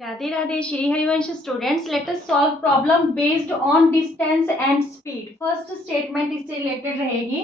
Radhe Radhe Shri Harivansh students, let us solve problem based on distance and speed. First statement इससे related रहेगी।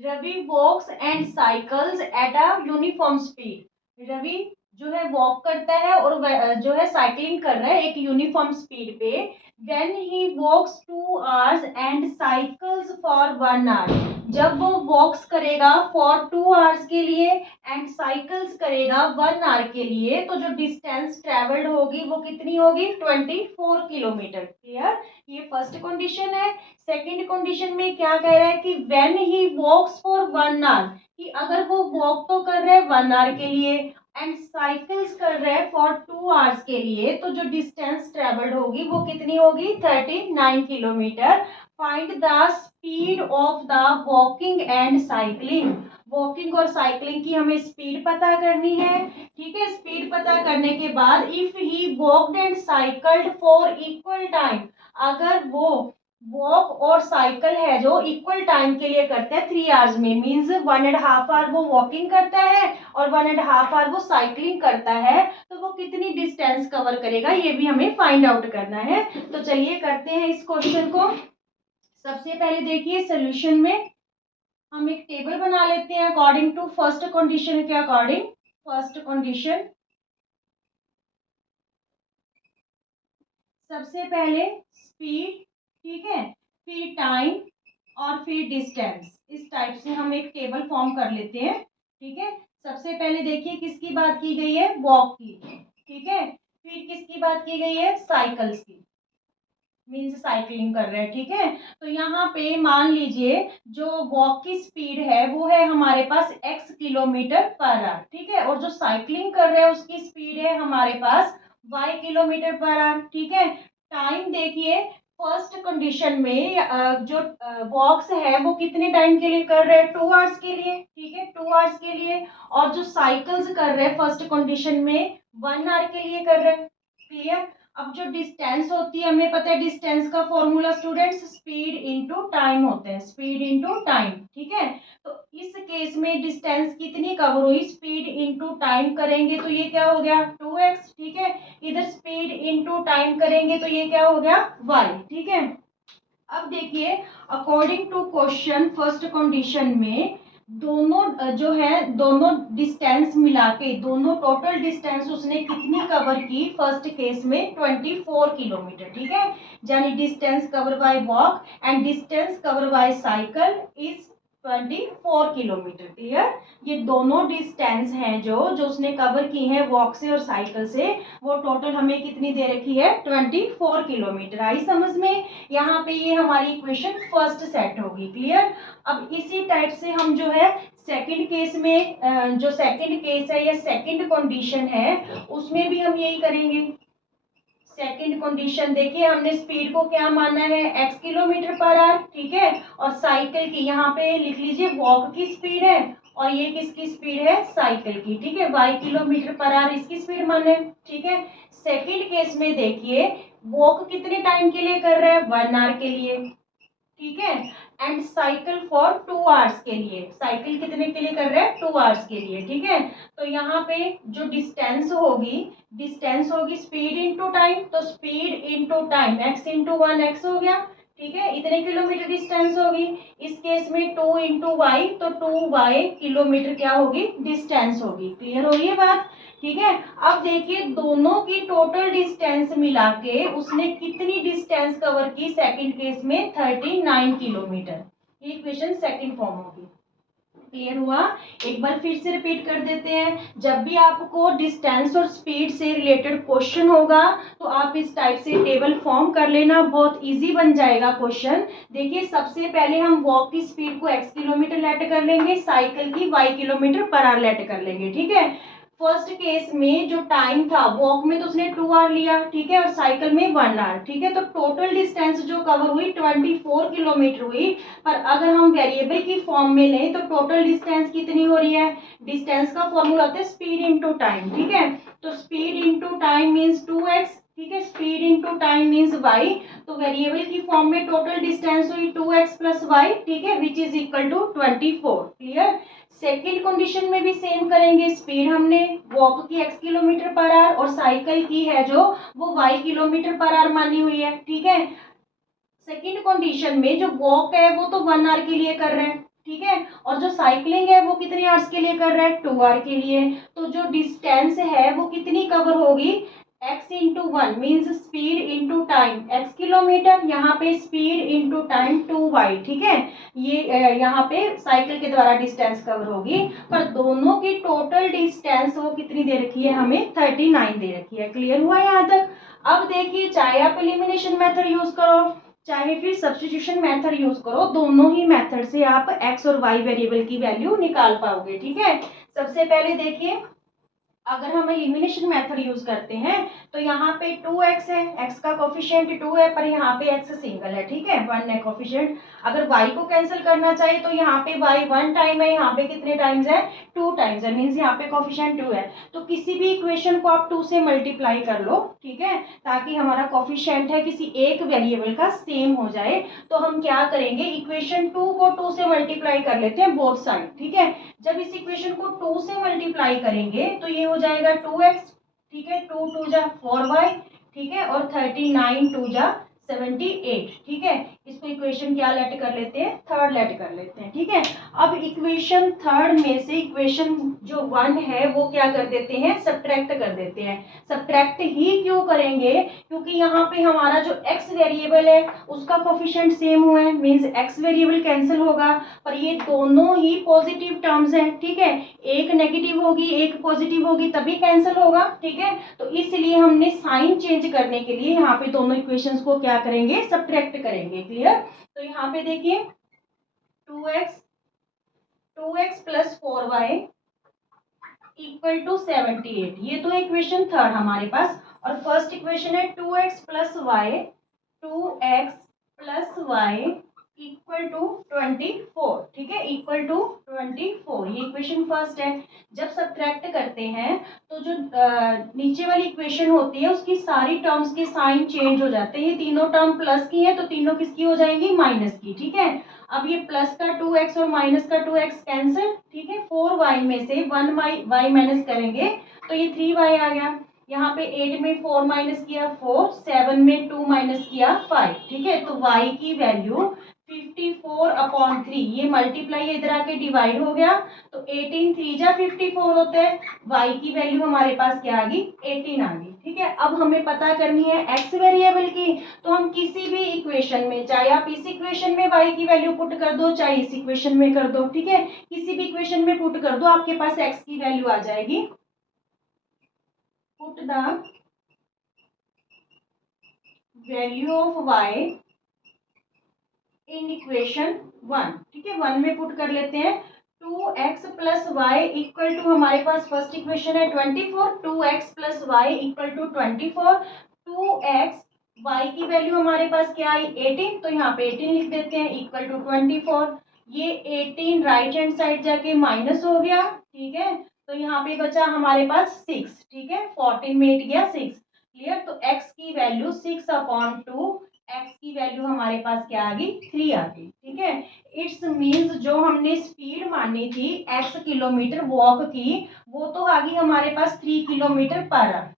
Ravi walks and cycles at a uniform speed. Ravi जो है walk करता है और जो है साइकिलिंग कर रहा है एक यूनिफॉर्म स्पीड पे। When he walks 2 hours and cycles for 1 hour। जब वो वॉक्स करेगा फॉर 2 hours के लिए एंड साइकिल्स करेगा 1 hour के लिए, तो जो डिस्टेंस ट्रेवल्ड होगी वो कितनी होगी? 24 किलोमीटर। क्लियर? ये फर्स्ट कंडीशन है। सेकंड कंडीशन में क्या कह रहा है कि when he walks for 1 hour, कि अगर वो वॉक तो कर रहे हैं 1 hour के लिए एंड साइकिल्स कर रहे हैं फॉर 2 hours के लिए, तो जो डिस्टेंस ट्रेवल्ड होगी वो कितनी होगी? 39 kilometre. Find the speed of the walking and cycling. Walking और साइकिलिंग की हमें स्पीड पता करनी है। ठीक है, स्पीड पता करने के बाद if he walked and cycled for equal time, अगर वो वॉक और साइकिल है जो इक्वल टाइम के लिए करते हैं 3 hours में, मीन्स 1.5 hour वो वॉकिंग करता है और 1.5 hour वो साइकिलिंग करता है, तो वो कितनी डिस्टेंस कवर करेगा ये भी हमें फाइंड आउट करना है। तो चलिए करते हैं इस क्वेश्चन को। सबसे पहले देखिए सोल्यूशन में हम एक टेबल बना लेते हैं अकॉर्डिंग टू फर्स्ट कंडीशन के अकॉर्डिंग। फर्स्ट कंडीशन, सबसे पहले स्पीड, ठीक है, फिर टाइम और फिर डिस्टेंस। इस टाइप से हम एक टेबल फॉर्म कर लेते हैं। ठीक है, सबसे पहले देखिए किसकी बात की गई है? वॉक की। ठीक है, फिर किसकी बात की गई है? साइकिल्स की, मीन्स साइकिलिंग कर रहे हैं। ठीक है, तो यहाँ पे मान लीजिए जो वॉक की स्पीड है वो है हमारे पास x किलोमीटर पर आवर। ठीक है, और जो साइकिलिंग कर रहे हैं उसकी स्पीड है हमारे पास y किलोमीटर पर आवर। ठीक है, टाइम देखिए फर्स्ट कंडीशन में जो वॉक्स है वो कितने टाइम के लिए कर रहे हैं? 2 hours के लिए। ठीक है, 2 hours के लिए। और जो साइकिल्स कर रहे हैं फर्स्ट कंडीशन में 1 hour के लिए कर रहे हैं। क्लियर? अब जो डिस्टेंस होती है, हमें पता है डिस्टेंस का formula students speed into time होता है, स्पीड इनटू टाइम। ठीक है, तो इस केस में डिस्टेंस कितनी कवर हुई? स्पीड इनटू टाइम करेंगे तो ये क्या हो गया? 2x। ठीक है, इधर स्पीड इनटू टाइम करेंगे तो ये क्या हो गया? y। ठीक है, अब देखिए according to question first condition में दोनों जो है दोनों डिस्टेंस मिला के दोनों टोटल डिस्टेंस उसने कितनी कवर की? फर्स्ट केस में 24 किलोमीटर। ठीक है, यानी distance cover by walk and distance cover by cycle is 24 kilometre. Clear? ये दोनों डिस्टेंस हैं जो जो उसने कवर की है वॉक से और साइकिल से, वो टोटल हमें कितनी दे रखी है? 24 किलोमीटर। आई समझ में? यहाँ पे ये हमारी इक्वेशन फर्स्ट सेट होगी। क्लियर? अब इसी टाइप से हम जो है सेकंड केस में जो सेकंड केस है या सेकंड कंडीशन है उसमें भी हम यही करेंगे। सेकंड कंडीशन देखिए हमने स्पीड को क्या माना है? x kilometre per our. ठीक है, और साइकिल की यहाँ पे लिख लीजिए वॉक की स्पीड है और ये किसकी स्पीड है? साइकिल की। ठीक है, y किलोमीटर पर आवर इसकी स्पीड माने। ठीक है, सेकंड केस में देखिए वॉक कितने टाइम के लिए कर रहे हैं? 1 hour के लिए। ठीक है, एंड साइकिल फॉर 2 hours के लिए। साइकिल कितने के लिए कर रहे हैं? 2 hours के लिए। ठीक है, तो यहाँ पे जो डिस्टेंस होगी स्पीड इनटू टाइम, तो speed into time x into 1x हो गया। ठीक है, इतने किलोमीटर डिस्टेंस होगी। इस केस में 2 इंटू वाई, तो 2y किलोमीटर क्या होगी? डिस्टेंस होगी। क्लियर हो रही है बात? ठीक है, अब देखिए दोनों की टोटल डिस्टेंस मिला के उसने कितनी डिस्टेंस कवर की? सेकंड केस में 39 किलोमीटर। ये इक्वेशन सेकंड फॉर्म होगी। क्लियर हुआ? एक बार फिर से रिपीट कर देते हैं। जब भी आपको डिस्टेंस और स्पीड से रिलेटेड क्वेश्चन होगा तो आप इस टाइप से टेबल फॉर्म कर लेना, बहुत इजी बन जाएगा क्वेश्चन। देखिए सबसे पहले हम वॉक की स्पीड को x किलोमीटर लेट कर लेंगे, साइकिल की y kilometre per hour let कर लेंगे। ठीक है, फर्स्ट केस में जो टाइम था वॉक में तो उसने 2 hour लिया। ठीक है, और साइकिल में 1 hour। ठीक है, तो टोटल डिस्टेंस जो कवर हुई 24 किलोमीटर हुई। पर अगर हम वेरिएबल की फॉर्म में लें तो टोटल डिस्टेंस कितनी हो रही है? डिस्टेंस का फॉर्मूला होता है स्पीड इनटू टाइम। ठीक है, तो speed into time means 2x। ठीक है, speed into time means y। तो वेरिएबल की फॉर्म में टोटल डिस्टेंस हुई 2x प्लस y। ठीक है, which is equal to 24। Clear? Second condition में भी सेम करेंगे, स्पीड हमने वॉक की x किलोमीटर पर आवर और साइकिल की है जो वो y किलोमीटर पर आवर मानी हुई है, ठीक है। सेकेंड कंडीशन में जो वॉक है वो तो 1 आवर के लिए कर रहे हैं, ठीक है, और जो साइकिलिंग है वो कितने आवर्स के लिए कर रहा है, 2 आवर के लिए। तो जो डिस्टेंस है वो कितनी कवर होगी, x into 1 means speed into time, x kilometre, यहाँ पे स्पीड इंटू टाइम 2y, ठीक है। ये यहाँ पे साइकिल के द्वारा डिस्टेंस कवर होगी, पर दोनों की टोटल डिस्टेंस वो कितनी दे रखी है, हमें 39 दे रखी है। क्लियर हुआ यहाँ तक। अब देखिए, चाहे आप एलिमिनेशन मेथड यूज करो चाहे फिर सब्स्टिट्यूशन मेथड यूज करो, दोनों ही मेथड से आप x और y वेरिएबल की वैल्यू निकाल पाओगे, ठीक है। सबसे पहले देखिए, अगर हम एलिमिनेशन मेथड यूज करते हैं तो यहाँ पे 2x है, x का कोफिशिएंट 2 है, पर यहाँ पे x सिंगल है, ठीक है, 1 है कोफिशिएंट। अगर y को कैंसिल करना चाहिए तो यहाँ पे y 1 टाइम है, यहाँ पे कितने टाइम्स है, 2 टाइम्स है, मीन्स यहाँ पे कोफिशिएंट 2 है। तो किसी भी इक्वेशन को आप 2 से मल्टीप्लाई कर लो, ठीक है, ताकि हमारा कोफिशिएंट है किसी एक वेरिएबल का सेम हो जाए। तो हम क्या करेंगे, इक्वेशन 2 को 2 से मल्टीप्लाई कर लेते हैं बोथ साइड, ठीक है। जब इस इक्वेशन को 2 से मल्टीप्लाई करेंगे तो ये हो जाएगा 2x, ठीक है, 2 2 जा 4y, ठीक है, और 39 2 जा 78, ठीक है। इसको इक्वेशन क्या लेट कर लेते हैं, थर्ड लेट कर लेते हैं, ठीक है। अब इक्वेशन थर्ड में से इक्वेशन जो 1 है वो क्या कर देते हैं, सब्ट्रैक्ट कर देते हैं। सब्ट्रैक्ट ही क्यों करेंगे, क्योंकि यहाँ पे हमारा जो x वेरिएबल है उसका कोफिशिएंट सेम हुआ है, मीन्स x वेरिएबल कैंसिल होगा, पर ये दोनों ही पॉजिटिव टर्म्स हैं, ठीक है। एक नेगेटिव होगी एक पॉजिटिव होगी तभी कैंसिल होगा, ठीक है। तो इसलिए हमने साइन चेंज करने के लिए यहाँ पे दोनों इक्वेशंस को क्या करेंगे, सब्ट्रैक्ट करेंगे। क्लियर। तो यहाँ पे देखिए 2x plus 4y equal to 78, ये तो इक्वेशन थर्ड हमारे पास। और फर्स्ट इक्वेशन है 2x plus y, 2x plus y equal to 24, ठीक है, इक्वल टू 24, ये इक्वेशन फर्स्ट है। जब सब्ट्रैक्ट करते हैं तो जो नीचे वाली इक्वेशन होती है उसकी सारी टर्म्स के साइन चेंज हो जाते हैं। ये तीनों टर्म प्लस की है तो तीनों किसकी हो जाएंगी, माइनस की, ठीक है। अब ये प्लस का 2x और माइनस का 2x कैंसिल, ठीक है। 4y में से 1y माइनस करेंगे तो ये 3y आ गया। यहाँ पे 8 में 4 माइनस किया 4, 7 में 2 माइनस किया 5, ठीक है। तो y की वैल्यू 54/3, ये मल्टीप्लाई इधर आके डिवाइड हो गया तो 18 3 जा 54 होते हैं। y की वैल्यू हमारे पास क्या आ गई, 18 आ गई, ठीक है। अब हमें पता करनी है x वेरिएबल की, तो हम किसी भी इक्वेशन में, चाहे आप इस इक्वेशन में y की वैल्यू पुट कर दो चाहे इस इक्वेशन में कर दो, ठीक है, किसी भी इक्वेशन में पुट कर दो आपके पास x की वैल्यू आ जाएगी। Put the value of y in equation 1, ठीक है, 1 में पुट कर लेते हैं। 2x plus y equal to, हमारे पास फर्स्ट इक्वेशन है 24, 2x plus y equal to 24, 2x y की वैल्यू हमारे पास क्या आई, 18, तो यहाँ पे 18 लिख देते हैं इक्वल टू 24। ये 18 राइट हैंड साइड जाके माइनस हो गया, ठीक है, तो यहाँ पे बचा हमारे पास 6, ठीक है, 14 में 8 गया 6। क्लियर। तो x की वैल्यू 6/2, x की वैल्यू हमारे पास क्या आ गई, 3 आ गई, ठीक है। इट्स मीन्स जो हमने स्पीड मानी थी x किलोमीटर वॉक की, वो तो आ गई हमारे पास 3 किलोमीटर पर आवर,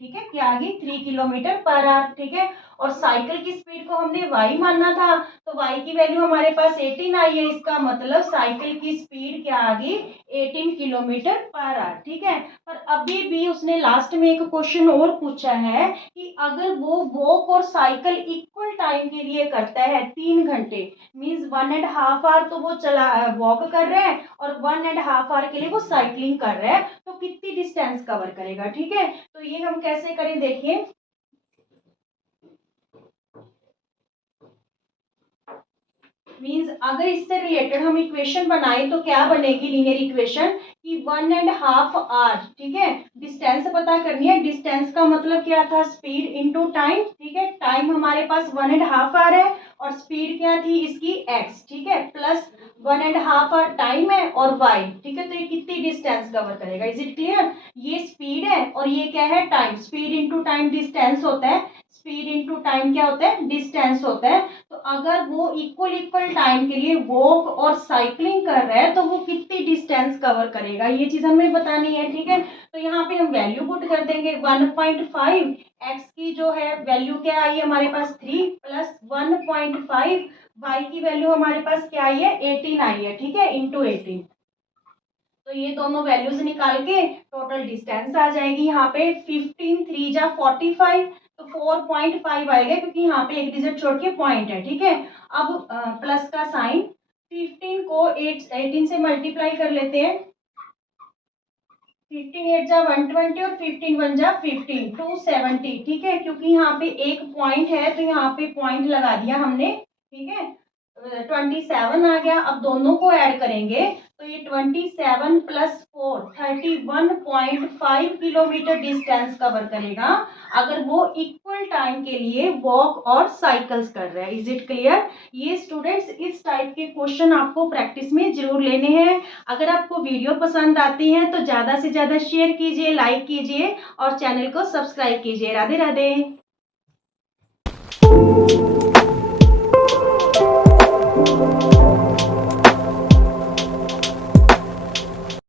ठीक है, क्या आ गई, 3 किलोमीटर पर आवर, ठीक है। और साइकिल की स्पीड को हमने y मानना था तो y की वैल्यू हमारे पास 18 आई है, इसका मतलब साइकिल की स्पीड क्या आ गई, 18 किलोमीटर पर आवर, ठीक है। पर अभी भी उसने लास्ट में एक क्वेश्चन और पूछा है कि अगर वो वॉक और साइकिल इक्वल टाइम के लिए करता है 3 घंटे, मीन्स 1.5 आवर तो वो चला वॉक कर रहा है और 1.5 आवर के लिए वो साइकिलिंग कर रहा है, तो कितनी डिस्टेंस कवर करेगा, ठीक है। तो ये हम कैसे करें, देखिए मीन्स अगर इससे रिलेटेड हम इक्वेशन बनाए तो क्या बनेगी, लीनियर इक्वेशन कि 1.5 आवर, ठीक है, डिस्टेंस पता करनी है। डिस्टेंस का मतलब क्या था, स्पीड इनटू टाइम, ठीक है, टाइम हमारे पास 1.5 आवर है और स्पीड क्या थी इसकी x, ठीक है, प्लस 1.5 आवर टाइम है और y, ठीक है। तो ये कितनी डिस्टेंस कवर करेगा, इज इट क्लियर। ये स्पीड है और ये क्या है, time, speed into time distance होता है। स्पीड इनटू टाइम क्या होता है, डिस्टेंस होता है। तो अगर वो इक्वल टाइम के लिए वॉक और साइकिलिंग कर रहा है तो वो कितनी डिस्टेंस कवर करेगा, ये चीज हमें बतानी है। ठीक है, तो यहाँ पे हम वैल्यू पुट कर देंगे 1.5, एक्स की जो है वैल्यू क्या आई है हमारे पास 3 प्लस 1.5, वाई की वैल्यू हमारे पास क्या आई है 18 आई है। ठीक है, इंटू 18। तो ये दोनों वैल्यूज निकाल के टोटल डिस्टेंस आ जाएगी यहाँ पे 15 3 जा 45, तो 4.5 आएगा क्योंकि यहाँ पे एक डिजिट छोड़ के पॉइंट है। ठीक है, अब प्लस का साइन, 15 को 18 से मल्टीप्लाई कर लेते हैं, 15 8 जा 120 और 15 1 जा 15, 270। ठीक है, क्योंकि यहाँ पे एक पॉइंट है तो यहाँ पे पॉइंट लगा दिया हमने। ठीक है, 27 आ गया। अब दोनों को ऐड करेंगे तो ये 27 प्लस 4 31.5 किलोमीटर डिस्टेंस कवर करेगा अगर वो इक्वल टाइम के लिए वॉक और साइकिल्स कर रहा है। Is it clear? ये स्टूडेंट्स इस टाइप के क्वेश्चन आपको प्रैक्टिस में जरूर लेने हैं। अगर आपको वीडियो पसंद आती है तो ज़्यादा से ज़्यादा शेयर कीजिए, लाइक कीजिए और चैनल को सब्सक्राइब कीजिए। राधे राधे।